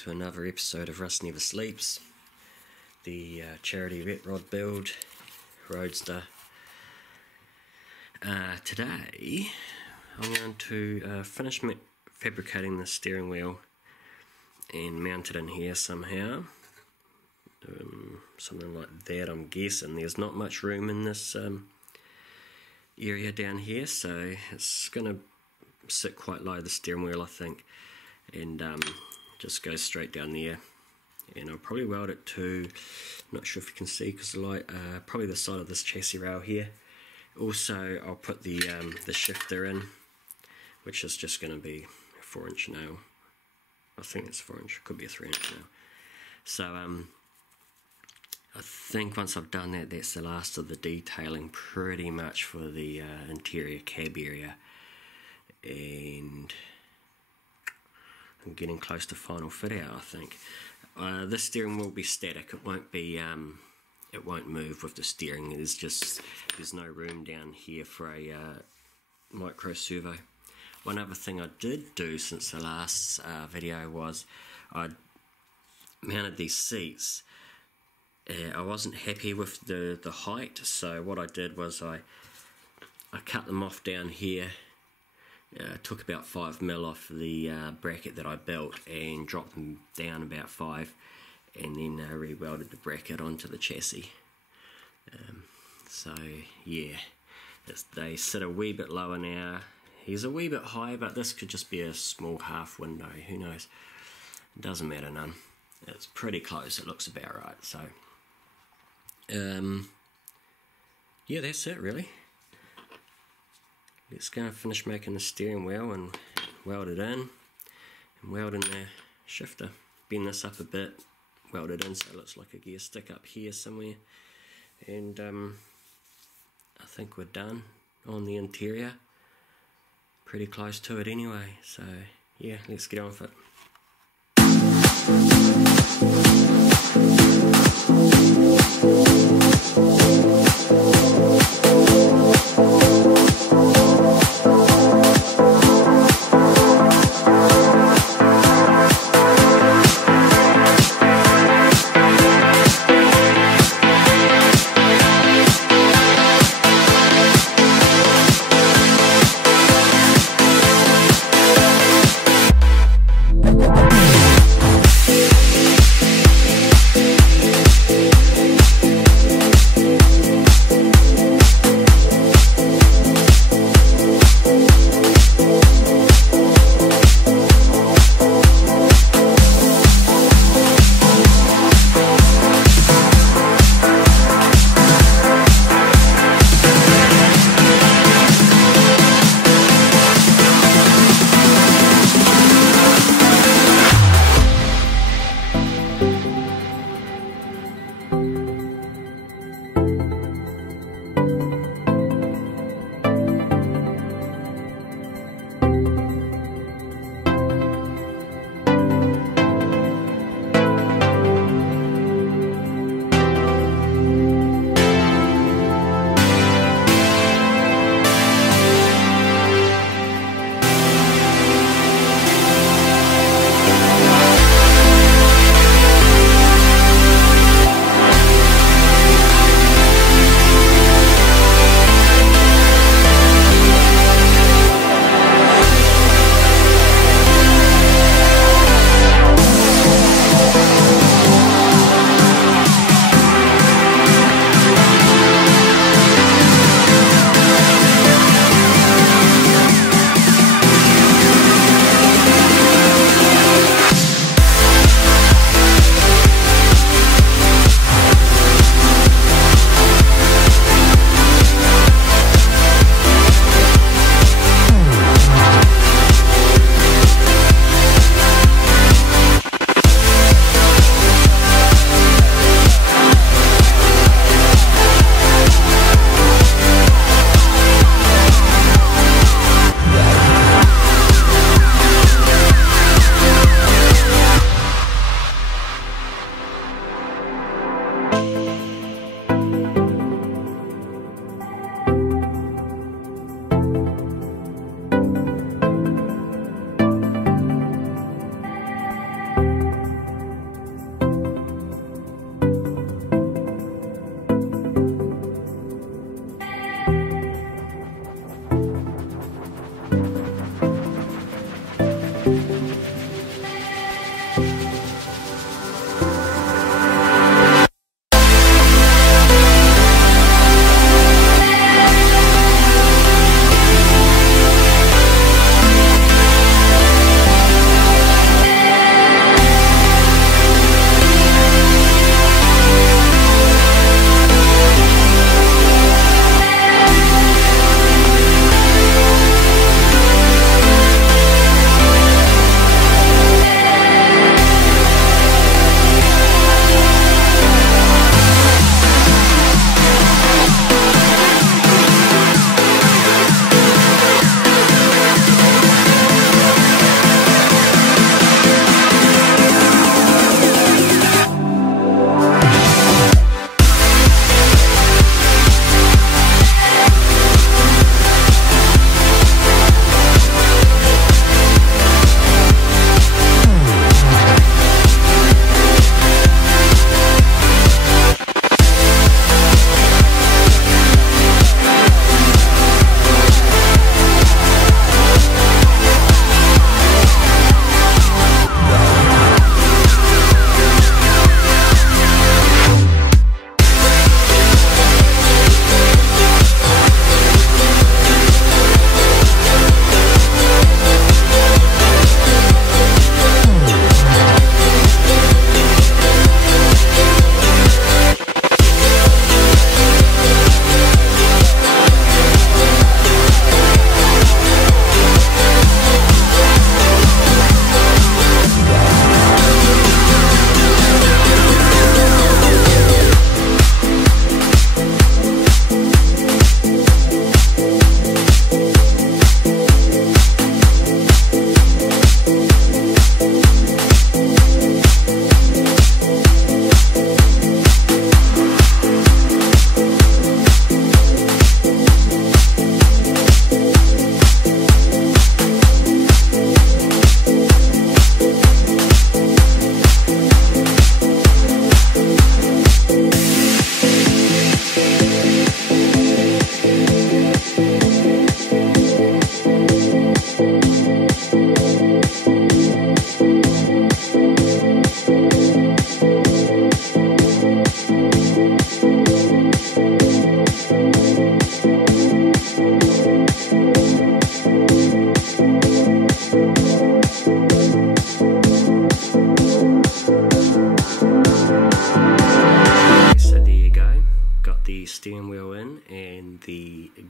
to another episode of Russ Never Sleeps, the charity wet rod build roadster. Today I'm going to finish fabricating the steering wheel and mount it in here somehow. Something like that, I'm guessing. There's not much room in this area down here, so it's going to sit quite low, the steering wheel, I think, and just go straight down there. And I'll probably weld it to, I'm not sure if you can see because the light, probably the side of this chassis rail here. Also I'll put the shifter in, which is just going to be a 4-inch nail. I think it's 4-inch, could be a 3-inch nail. So I think once I've done that, that's the last of the detailing pretty much for the interior cab area, and I'm getting close to final fit out, I think. This steering will be static. It won't be it won't move with the steering. There's no room down here for a micro servo. One other thing I did do since the last video was I mounted these seats. I wasn't happy with the height, so what I did was I cut them off down here. Took about 5mm off the bracket that I built and dropped them down about 5, and then re-welded the bracket onto the chassis. So yeah, they sit a wee bit lower now. He's a wee bit high, but this could just be a small half window, who knows. It doesn't matter none. It's pretty close, it looks about right. So yeah, that's it really. Let's go and finish making the steering wheel and weld it in, and weld in the shifter. Bend this up a bit, weld it in so it looks like a gear stick up here somewhere, and I think we're done on the interior. Pretty close to it anyway, so yeah, let's get on with it.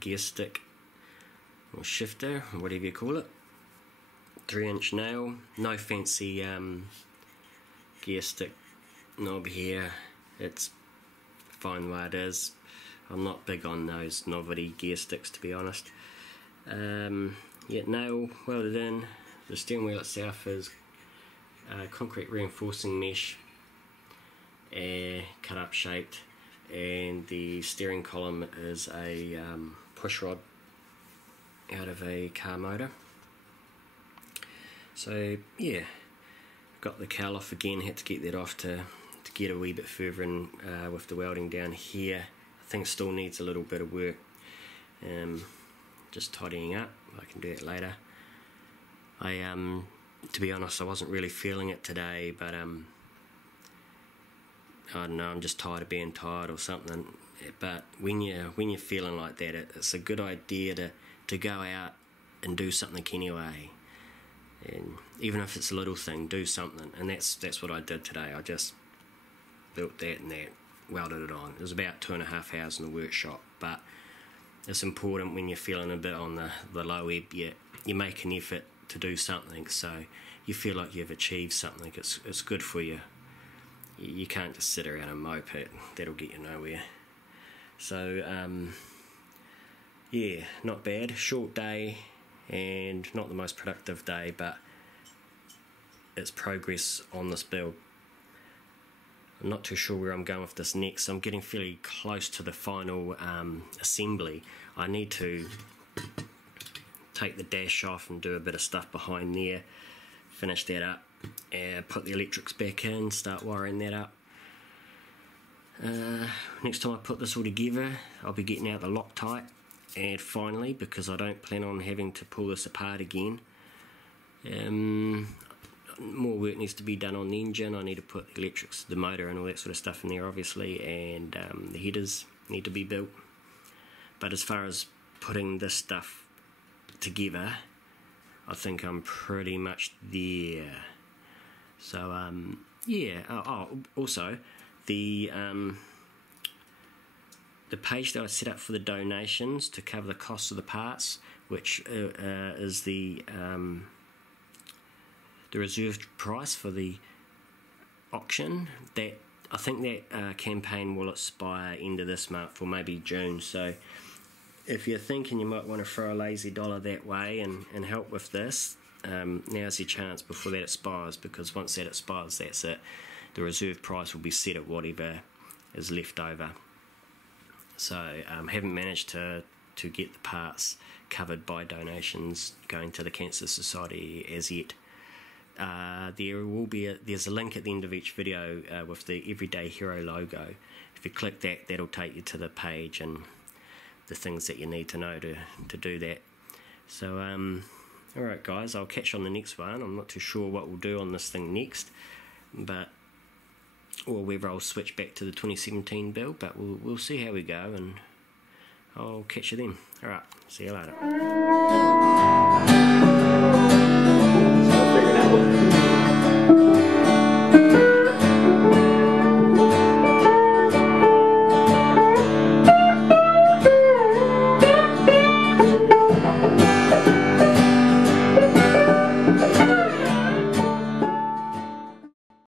gear stick or shifter, or whatever you call it. 3-inch nail, no fancy gear stick knob here, it's fine the way it is. I'm not big on those novelty gear sticks, to be honest. Yeah, nail welded in. The steering wheel itself is concrete reinforcing mesh, cut up shaped, and the steering column is a push rod out of a car motor. So yeah, got the cowl off again, had to get that off to get a wee bit further in with the welding down here. I think it still needs a little bit of work, just tidying up. I can do that later. To be honest, I wasn't really feeling it today, but I don't know, I'm just tired of being tired or something. But when you're feeling like that, it's a good idea to go out and do something anyway. And even if it's a little thing, do something. And that's what I did today. I just built that and that, welded it on. It was about 2.5 hours in the workshop, but it's important when you're feeling a bit on the low ebb, you make an effort to do something, so you feel like you've achieved something. It's good for you. You can't just sit around and mope it, that'll get you nowhere. So yeah, not bad. Short day and not the most productive day, but it's progress on this build. I'm not too sure where I'm going with this next. I'm getting fairly close to the final assembly. I need to take the dash off and do a bit of stuff behind there, finish that up, and put the electrics back in, start wiring that up. Next time I put this all together, I'll be getting out the Loctite, and finally, because I don't plan on having to pull this apart again, more work needs to be done on the engine. I need to put the electrics, the motor and all that sort of stuff in there obviously, and the headers need to be built. But as far as putting this stuff together, I think I'm pretty much there. So yeah, also the page that I set up for the donations to cover the cost of the parts, which is the reserved price for the auction, that I think that campaign will expire end of this month or maybe June. So if you're thinking you might want to throw a lazy dollar that way and help with this, now's your chance before that expires, because once that expires, that's it. The reserve price will be set at whatever is left over. So haven't managed to get the parts covered by donations going to the Cancer Society as yet. There's a link at the end of each video with the Everyday Hero logo. If you click that, that'll take you to the page and the things that you need to know to do that. So alright guys, I'll catch you on the next one. I'm not too sure what we'll do on this thing next, or whether I'll switch back to the 2017 build, but we'll see how we go, and I'll catch you then. Alright, see you later.